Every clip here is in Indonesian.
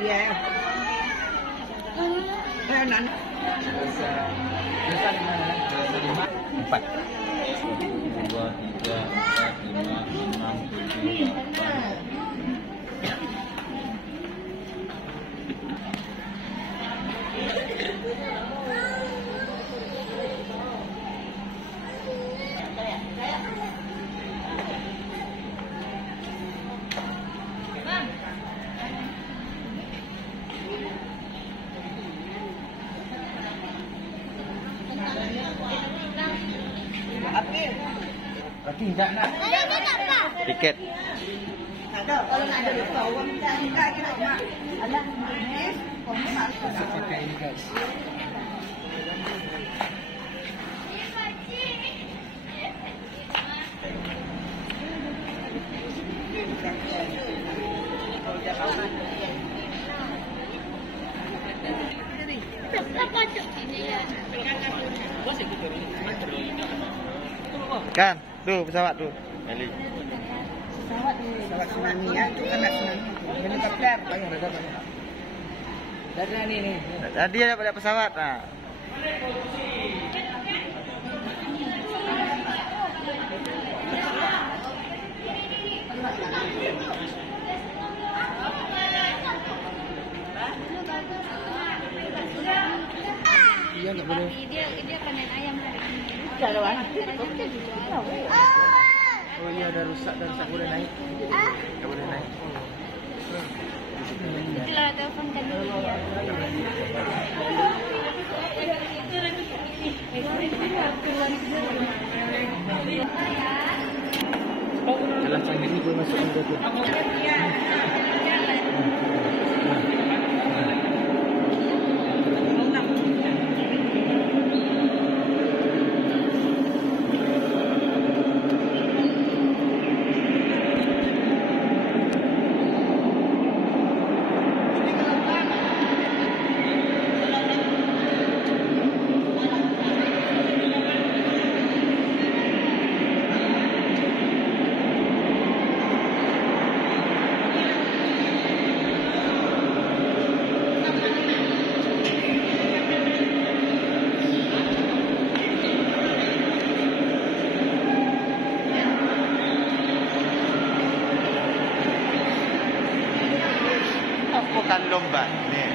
Iya. Enak. 4 2 3 4 5 6 7 8 Tapi enggak nak. Tiket. Ada kalau nggak ada lupa uang enggak kira mak. Alah, ini Pakai ini guys. Kan, tuh pesawat tuh. Eli. pesawat tsunami ya, itu kan tsunami. Helikopter banyak ada banyak. Dari ini. Tadi ada pada pesawat. Nah. Iya nggak boleh. Dia panen ayam hari ini. Ada mana? Oh iya ada rusak boleh naik. Nggak boleh naik. Itu lah telepon tadi dia. Dalam sang ini gue masuk juga tuh. Bukan lomba nih.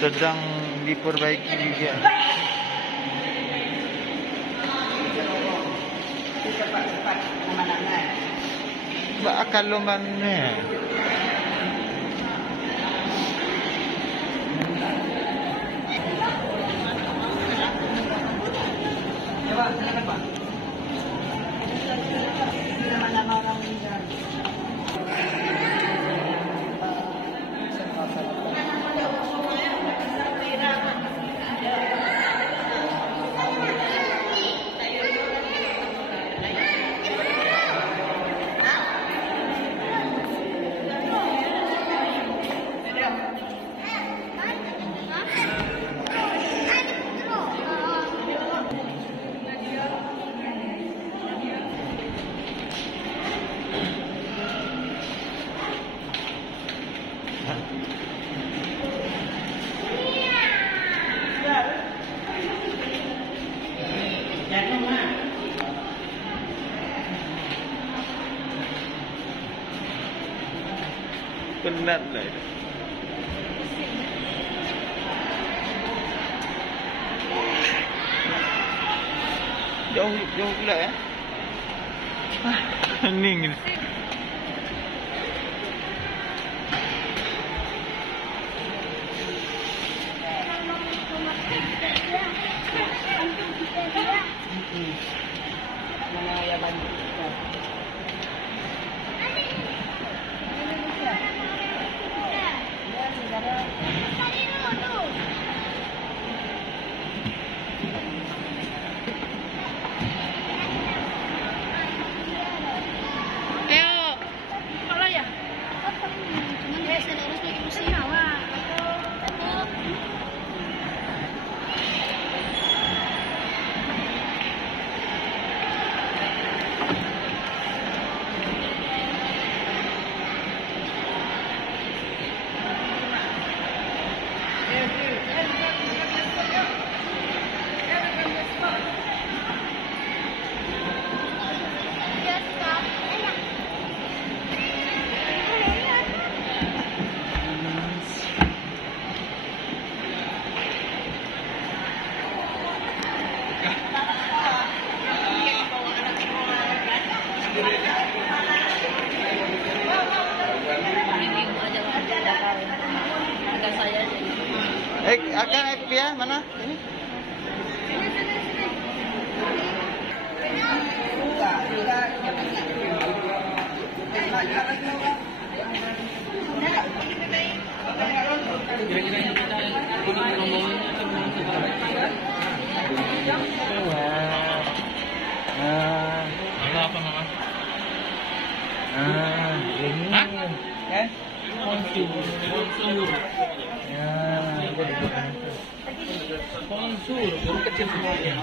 Sedang diperbaiki juga. Cepat aman-aman. Mbak akan lombanya. Coba, silakan Pak. Nama-nama orang meninggal. Penat lah itu. Jauh pula ya. Hening. Mana yang banyak? Ayo Makan ya, mana? Ini. Apa mama? Ini. Kan? Konsur. Konsur, baru kecil semuanya.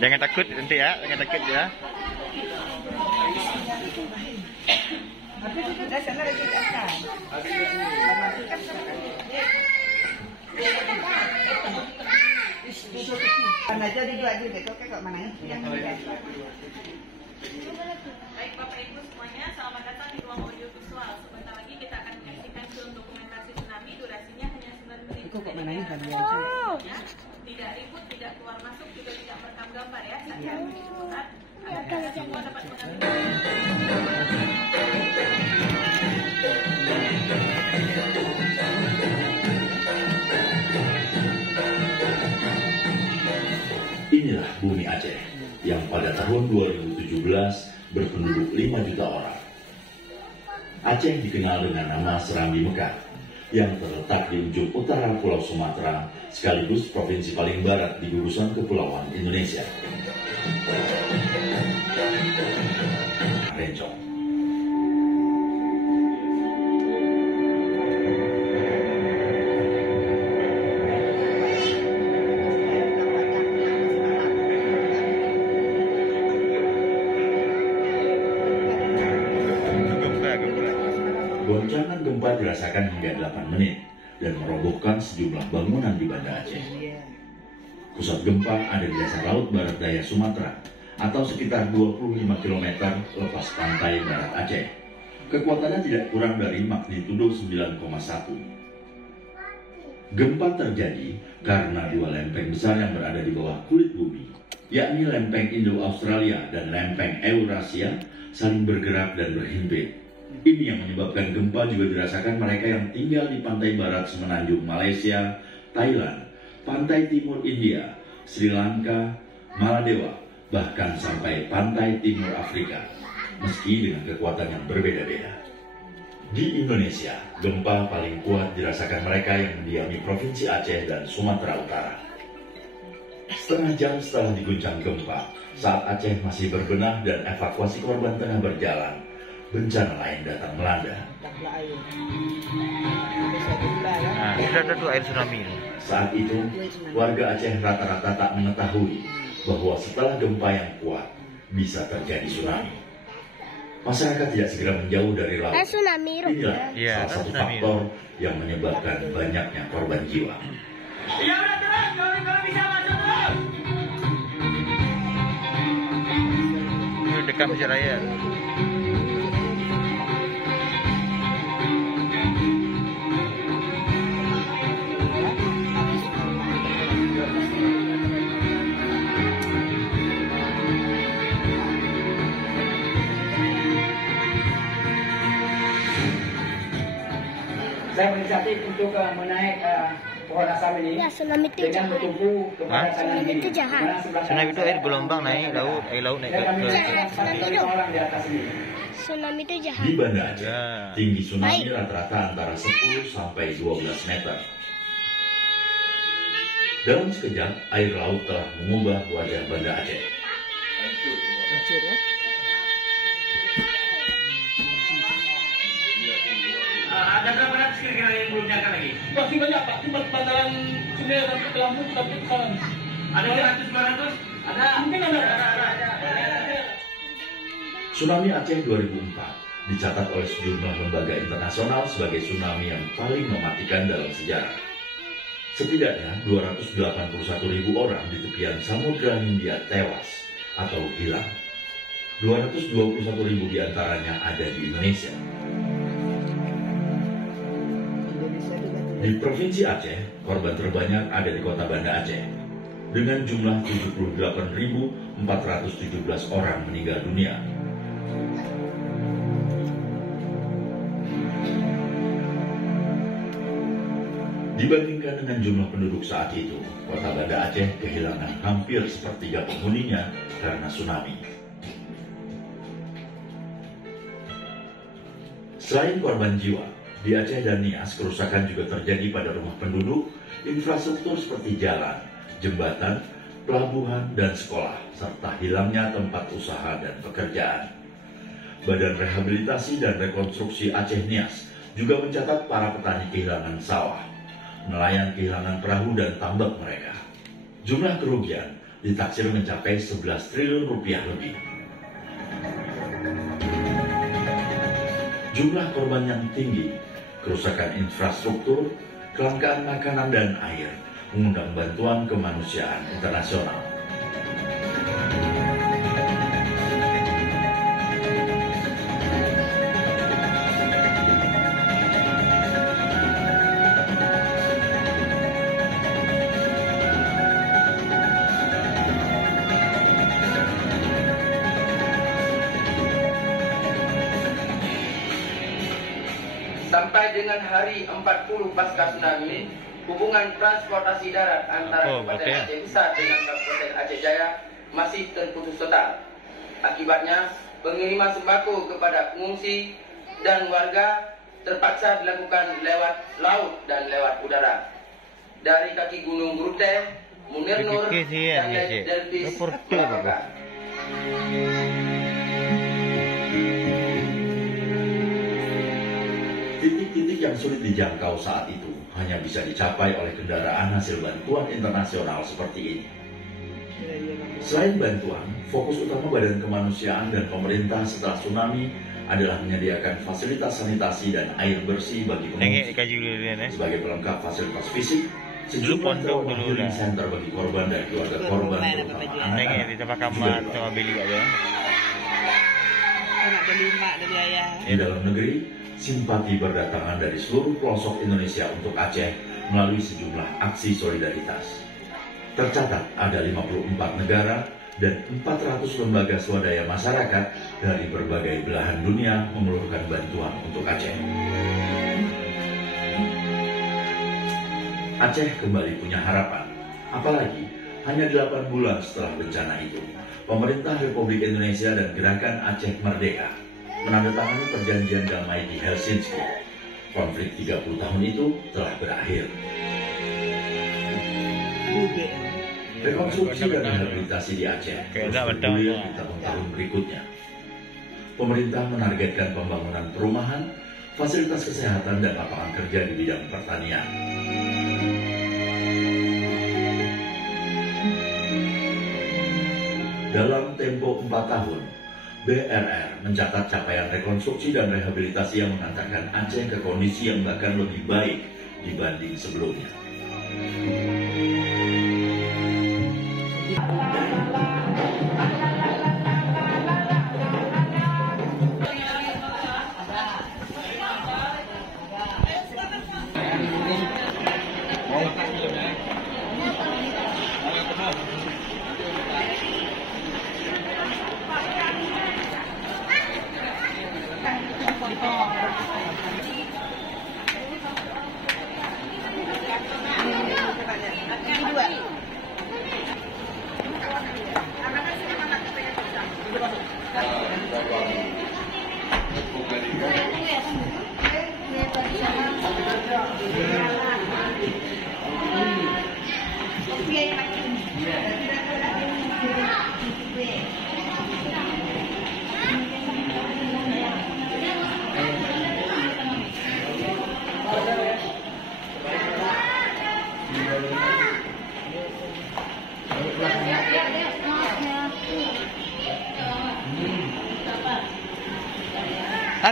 Jangan takut nanti ya, jangan takut ya. Tapi itu dah sana lagi kan. Mana jadi dua juga, kok mana yang Baik Bapak Ibu semuanya, selamat datang di ruang audio visual. Sebentar lagi kita akan menyaksikan film dokumentasi tsunami, durasinya hanya 9 menit. kok mana ini tadi Ya, tidak ribut, tidak keluar masuk, juga tidak merekam gambar ya. Saya diputar agar semua dapat mengambil. Inilah bumi Aceh yang pada tahun 2017 berpenduduk 5 juta orang. Aceh dikenal dengan nama Serambi Mekah yang terletak di ujung utara Pulau Sumatera sekaligus provinsi paling barat di gugusan kepulauan Indonesia. Rencong. Goncangan gempa dirasakan hingga 8 menit dan merobohkan sejumlah bangunan di Banda Aceh. Pusat gempa ada di dasar laut barat daya Sumatera atau sekitar 25 km lepas pantai barat Aceh. Kekuatannya tidak kurang dari magnitudo 9,1. Gempa terjadi karena dua lempeng besar yang berada di bawah kulit bumi, yakni lempeng Indo-Australia dan lempeng Eurasia, saling bergerak dan berhimpit. Ini yang menyebabkan gempa juga dirasakan mereka yang tinggal di pantai barat semenanjung Malaysia, Thailand, pantai timur India, Sri Lanka, Maladewa, bahkan sampai pantai timur Afrika, meski dengan kekuatan yang berbeda-beda. Di Indonesia, gempa paling kuat dirasakan mereka yang mendiami Provinsi Aceh dan Sumatera Utara. Setengah jam setelah diguncang gempa, saat Aceh masih berbenah dan evakuasi korban tengah berjalan, bencana lain datang melanda. Nah, sudah ada tuh air tsunami ini. Saat itu, warga Aceh rata-rata tak mengetahui bahwa setelah gempa yang kuat, bisa terjadi tsunami. Masyarakat tidak segera menjauh dari laut. Inilah Iya, salah satu tsunami. faktor yang menyebabkan banyaknya korban jiwa. Ya udah terus, kalau bisa masuk terus. Ini dekat Masjid Raya. Saya berinisiatif untuk menaik pohon asam ini Ya, tsunami itu dengan jahat. bertumpu kepada kanan Tsunami kiri. itu jahat. Mana sebelah Tsunami kanan itu saya, air gelombang naik laut, air laut naik saya ke meminta Tsunami 45 itu. orang di atas ini. Tsunami itu jahat. Di Banda Aceh, Ya. tinggi tsunami Baik. rata-rata antara 10 sampai 12 meter. Dalam sekejap, air laut telah mengubah wajah Banda Aceh. Ada berapa ratus kira-kira yang belum diangkat lagi? Masih banyak Pak, di bantaran sungai sampai ke Lampung sampai ke sana. Ada 100-200? Ada. Mungkin ada. Tsunami Aceh 2004 dicatat oleh sejumlah lembaga internasional sebagai tsunami yang paling mematikan dalam sejarah. Setidaknya 281.000 orang di tepian Samudra Hindia tewas atau hilang. 221.000 diantaranya ada di Indonesia. Di Provinsi Aceh, korban terbanyak ada di kota Banda Aceh dengan jumlah 417 orang meninggal dunia. Dibandingkan dengan jumlah penduduk saat itu, kota Banda Aceh kehilangan hampir sepertiga penghuninya karena tsunami. Selain korban jiwa, di Aceh dan Nias kerusakan juga terjadi pada rumah penduduk, infrastruktur seperti jalan, jembatan, pelabuhan, dan sekolah, serta hilangnya tempat usaha dan pekerjaan. Badan Rehabilitasi dan Rekonstruksi Aceh Nias juga mencatat para petani kehilangan sawah, nelayan kehilangan perahu dan tambak mereka. Jumlah kerugian ditaksir mencapai 11 triliun rupiah lebih. Jumlah korban yang tinggi, kerusakan infrastruktur, kelangkaan makanan dan air, mengundang bantuan kemanusiaan internasional. Sampai dengan hari 40 pasca tsunami, hubungan transportasi darat antara Kabupaten Aceh Besar dengan Kabupaten Aceh Jaya masih terputus total. Akibatnya, pengiriman sembako kepada pengungsi dan warga terpaksa dilakukan lewat laut dan lewat udara. Dari kaki Gunung Brute, Munir Nur, dan Delvis Makassar. Titik-titik yang sulit dijangkau saat itu hanya bisa dicapai oleh kendaraan hasil bantuan internasional seperti ini. Selain bantuan, fokus utama Badan Kemanusiaan dan pemerintah setelah tsunami adalah menyediakan fasilitas sanitasi dan air bersih bagi pengungsi. Sebagai pelengkap fasilitas fisik, sejumlah healing center bagi korban dan keluarga korban, terutama anak-anak. Di dalam negeri, simpati berdatangan dari seluruh pelosok Indonesia untuk Aceh melalui sejumlah aksi solidaritas. Tercatat ada 54 negara dan 400 lembaga swadaya masyarakat dari berbagai belahan dunia mengeluarkan bantuan untuk Aceh. Aceh kembali punya harapan, apalagi hanya 8 bulan setelah bencana itu, pemerintah Republik Indonesia dan Gerakan Aceh Merdeka menandatangani perjanjian damai di Helsinki. Konflik 30 tahun itu telah berakhir. Rekonstruksi dan rehabilitasi di Aceh terus bergulir di tahun-tahun berikutnya. Pemerintah menargetkan pembangunan perumahan, fasilitas kesehatan, dan lapangan kerja di bidang pertanian. Dalam tempo 4 tahun, BRR mencatat capaian rekonstruksi dan rehabilitasi yang mengantarkan Aceh ke kondisi yang bahkan lebih baik dibanding sebelumnya.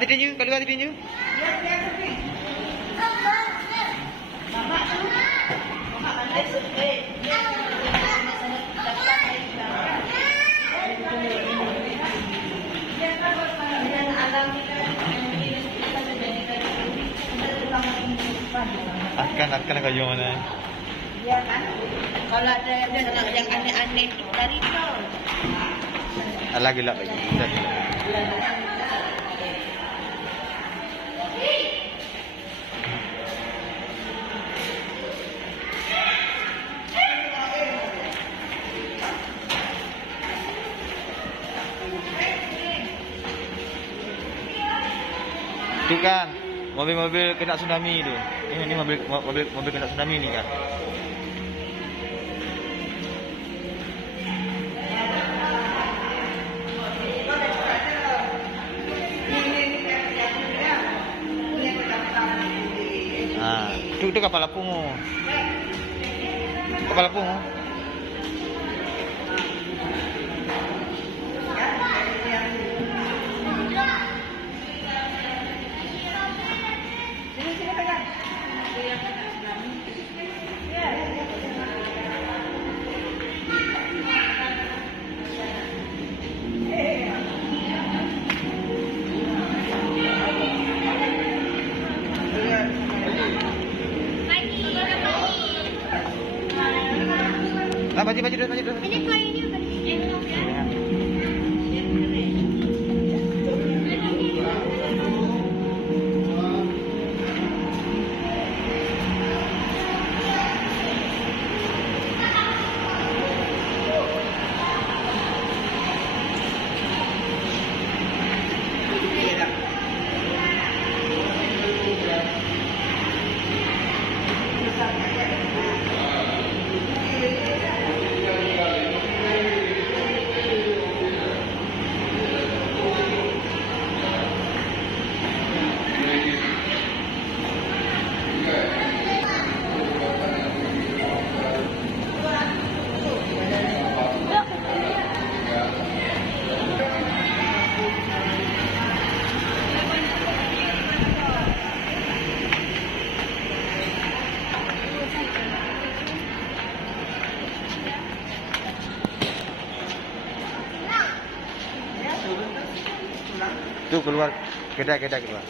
Tinju, keluar tinju. Akan kau mana? Iya kan? Kalau ada yang aneh-aneh dari itu. Lagi lah lagi. Itu kan mobil-mobil kena tsunami itu. Ini mobil kena tsunami ini kan. Ah, itu kapal apung. Kapal apung. Ah, baju dulu. Ini kali ini udah disentuh ya. Tuh keluar, keda keluar.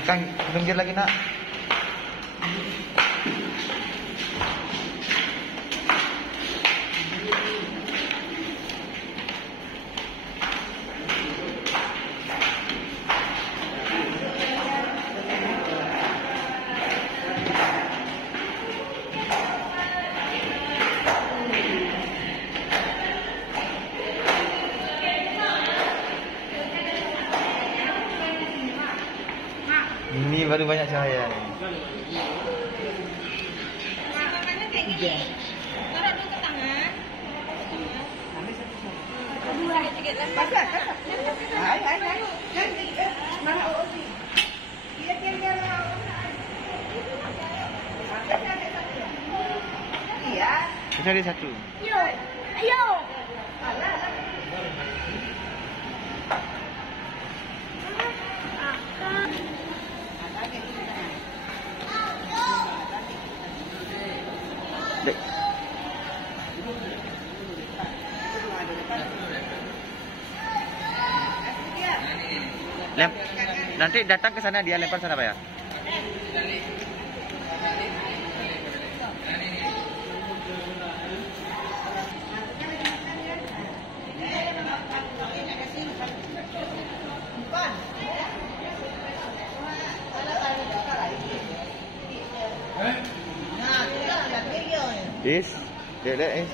Akan pinggir lagi nak. Ini baru banyak cahaya nih. Makannya kayak gini. Taruh dulu ke tangan. Sedikit lagi. Hai. Mana Ozi? Iya. Cari satu. Ayo. Dek. Nanti datang ke sana dia lempar sana Pak ya. Is, dek is.